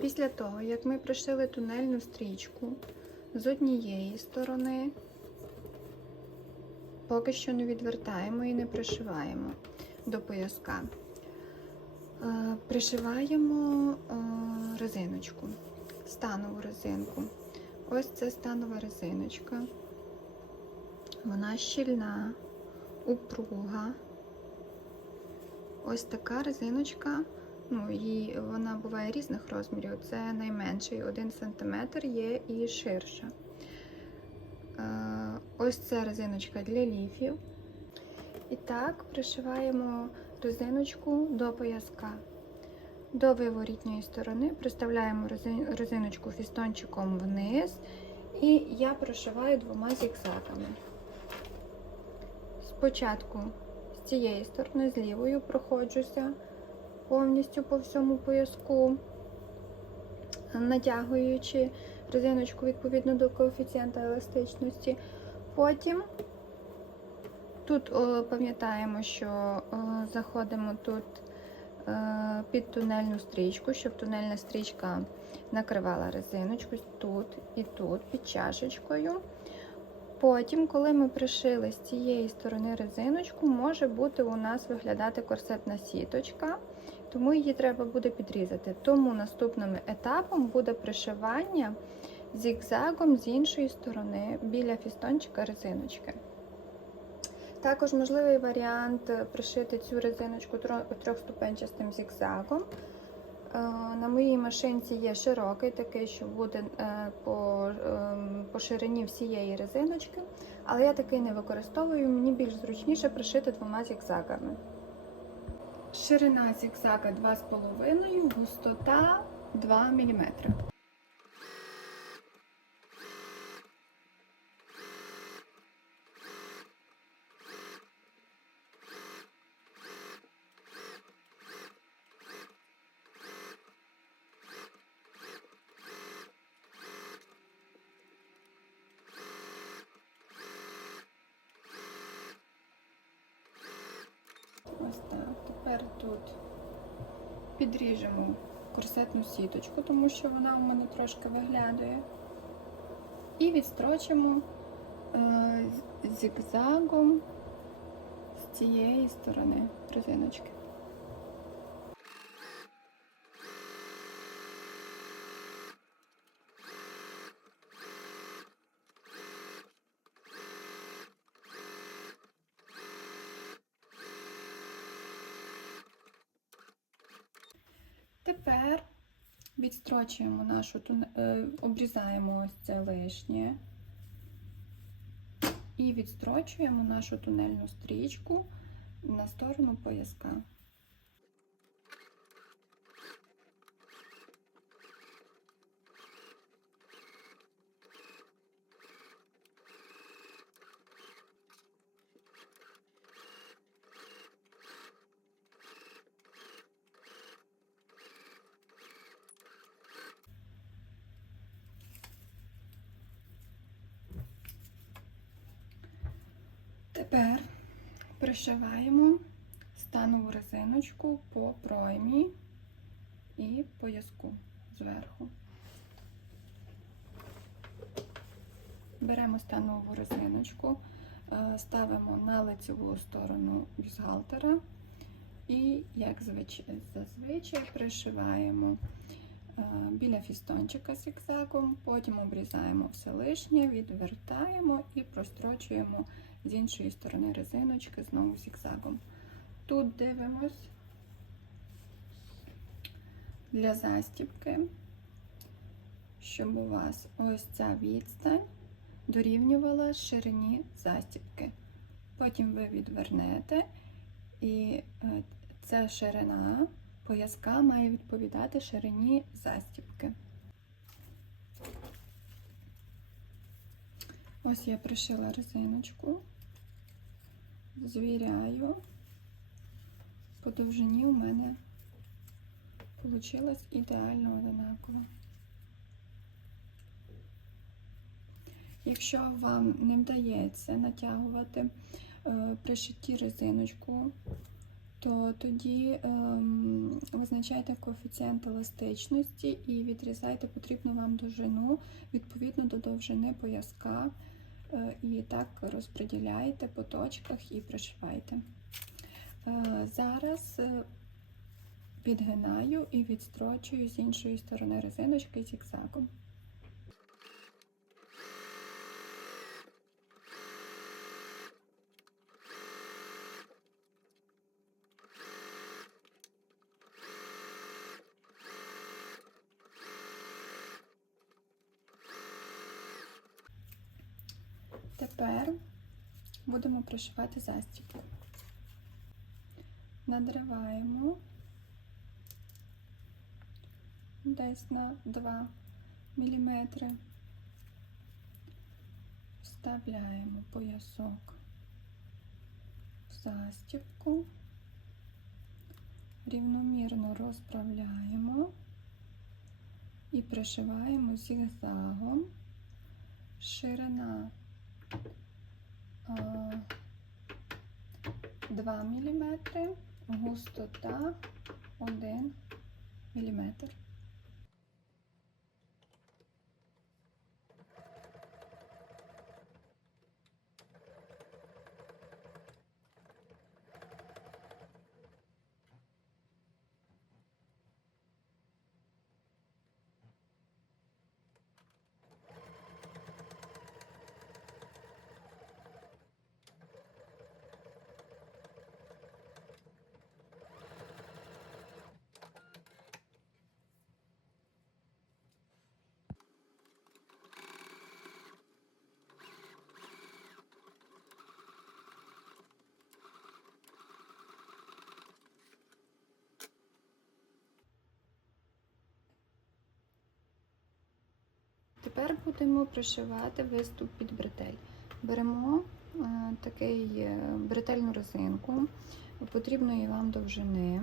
Після того, як ми пришили тунельну стрічку з однієї сторони, поки що не відвертаємо і не пришиваємо до пояска. Е, Пришиваємо е, резиночку, станову резинку. Ось це станова резиночка. Вона щільна, упруга. Ось така резиночка. Ну, її, вона буває різних розмірів. Це найменший 1 см є і ширша. Е, ось це резиночка для ліфів. І так пришиваємо резиночку до пояска. До виворітньої сторони приставляємо резиночку фістончиком вниз, і я прошиваю двома зігзагами. Спочатку з цієї сторони, з лівою проходжуся повністю по всьому пояску, натягуючи резиночку відповідно до коефіцієнта еластичності. Потім тут пам'ятаємо, що заходимо тут е, під тунельну стрічку, щоб тунельна стрічка накривала резиночку тут і тут під чашечкою. Потім, коли ми пришили з цієї сторони резиночку, може бути у нас виглядати корсетна сіточка, тому її треба буде підрізати. Тому наступним етапом буде пришивання зігзагом з іншої сторони біля фістончика резиночки. Також можливий варіант пришити цю резиночку трьохступенчастим зігзагом. Е, На моїй машинці є широкий, такий, що буде е, по, ем, по ширині всієї резиночки, але я такий не використовую, мені більш зручніше пришити двома зігзагами. Ширина зігзага 2,5, густота 2 мм. Ось так. Тепер тут підріжемо корсетну сіточку, тому що вона в мене трошки виглядає. І відстрочимо е, зігзагом з цієї сторони резиночки. Тепер відстрочуємо нашу е, обрізаємо ось це лишнє і відстрочуємо нашу тунельну стрічку на сторону пояска. Тепер пришиваємо станову резиночку по проймі і пояску зверху. Беремо станову резиночку, е, ставимо на лицеву сторону бюстгальтера і, як зазвичай, пришиваємо е, біля фістончика зігзагом, потім обрізаємо все лишнє, відвертаємо і прострочуємо з іншої сторони резиночки знову зігзагом. Тут дивимось для застібки, щоб у вас ось ця відстань дорівнювала ширині застібки. Потім ви відвернете, і е, ця ширина пояска має відповідати ширині застібки. Ось я пришила резиночку, звіряю, по довжині у мене вийшло ідеально одинаково. Якщо вам не вдається натягувати е, при шитті резиночку то тоді ем, визначайте коефіцієнт еластичності і відрізайте потрібну вам довжину відповідно до довжини пояска. Е, і так розподіляйте по точках і пришивайте. Е, зараз е, підгинаю і відстрочую з іншої сторони резиночки зігзагом. Тепер будемо пришивати застібку. Надриваємо десь на 2 мм. Вставляємо поясок в застібку, рівномірно розправляємо і пришиваємо зігзагом ширина 2 мм, густота 1 мм. Тепер будемо пришивати виступ під бретель. Беремо е, такий е, бретельну резинку потрібної вам довжини.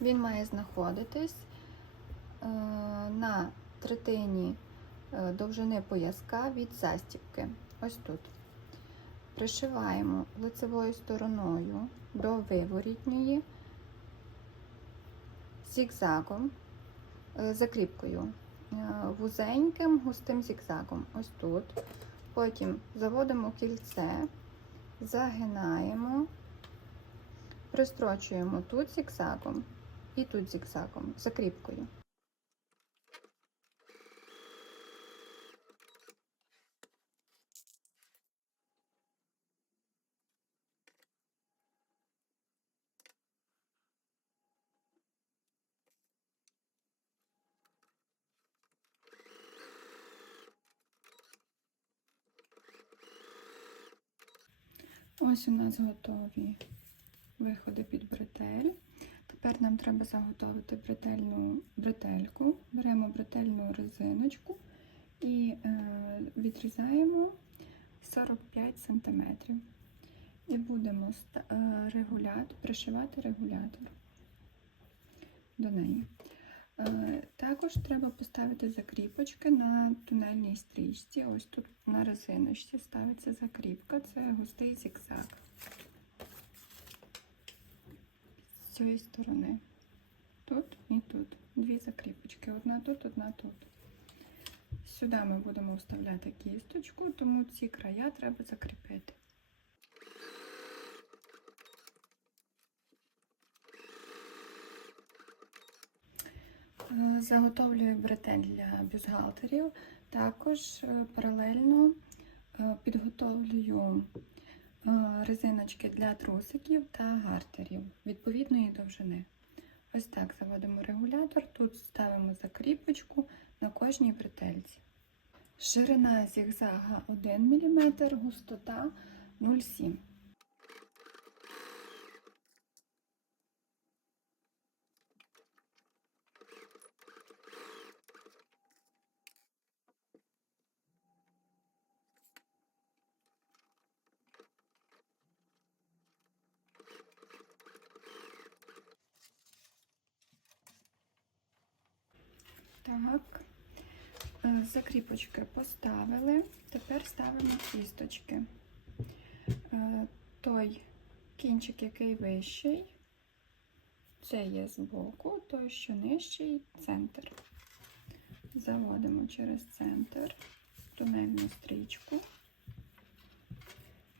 Він має знаходитись е, на третині е, довжини пояска від застібки. Ось тут. Пришиваємо лицевою стороною до виворітньої зігзагом закріпкою вузеньким густим зігзагом. Ось тут. Потім заводимо кільце, загинаємо, пристрочуємо тут зігзагом і тут зігзагом, закріпкою. Ось у нас готові виходи під бретель. Тепер нам треба заготовити бретельну бретельку. Беремо бретельну резиночку і е, відрізаємо 45 см. І будемо е, регулятор, пришивати регулятор до неї. Е, Також треба поставити закріпочки на тунельній стрічці. Ось тут на резиночці ставиться закріпка, це густий зігзаг. З цієї сторони. Тут і тут. Дві закріпочки. Одна тут, одна тут. Сюди ми будемо вставляти кісточку, тому ці края треба закріпити. Заготовлюю бретель для бюстгальтерів. Також е, паралельно е, підготовлюю е, резиночки для трусиків та гартерів відповідної довжини. Ось так заводимо регулятор, тут ставимо закріпочку на кожній бретельці. Ширина зігзага 1 мм, густота 0,7 мм. Так, е, закріпочки поставили. Тепер ставимо кісточки. Е, Той кінчик, який вищий, це є збоку, той, що нижчий центр. Заводимо через центр тунельну стрічку.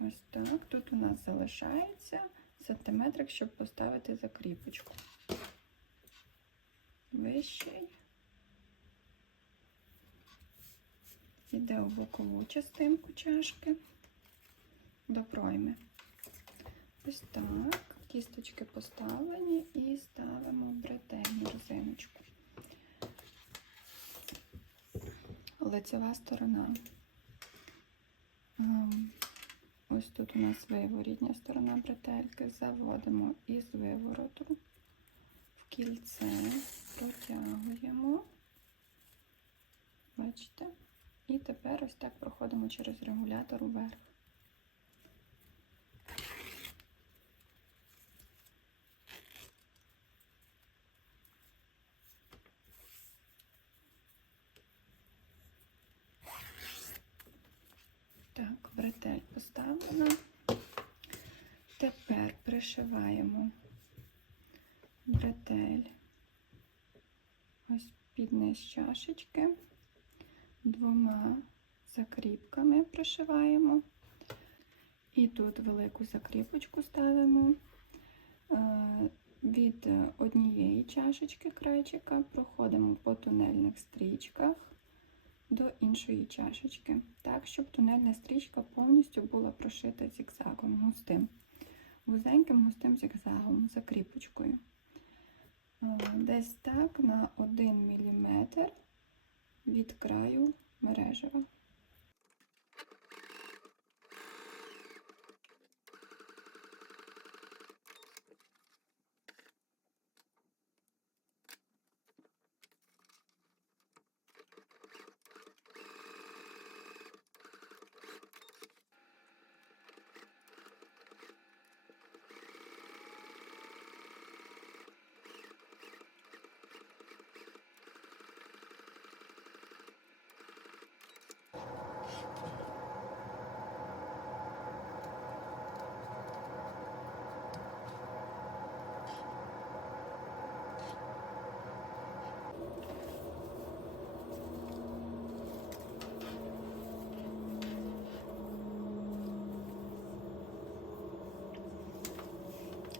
Ось так. Тут у нас залишається сантиметрик, щоб поставити закріпочку. Вищий. Іде у бокову частинку чашки до пройми. Ось так. Кісточки поставлені і ставимо бретельну резиночку. Лицева сторона. Ем, Ось тут у нас виворітня сторона бретельки. Заводимо із вивороту в кільце, протягуємо. Бачите? І тепер ось так проходимо через регулятор уверх. Так, бретель поставлена. Тепер пришиваємо бретель ось під низ чашечки. Двома закріпками пришиваємо. І тут велику закріпочку ставимо. Е, Від однієї чашечки крайчика проходимо по тунельних стрічках до іншої чашечки, так, щоб тунельна стрічка повністю була прошита зігзагом густим, вузеньким густим зігзагом, закріпочкою. Е, Десь так на 1 мм від краю мережева.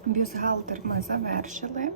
Бюстгальтер ми завершили.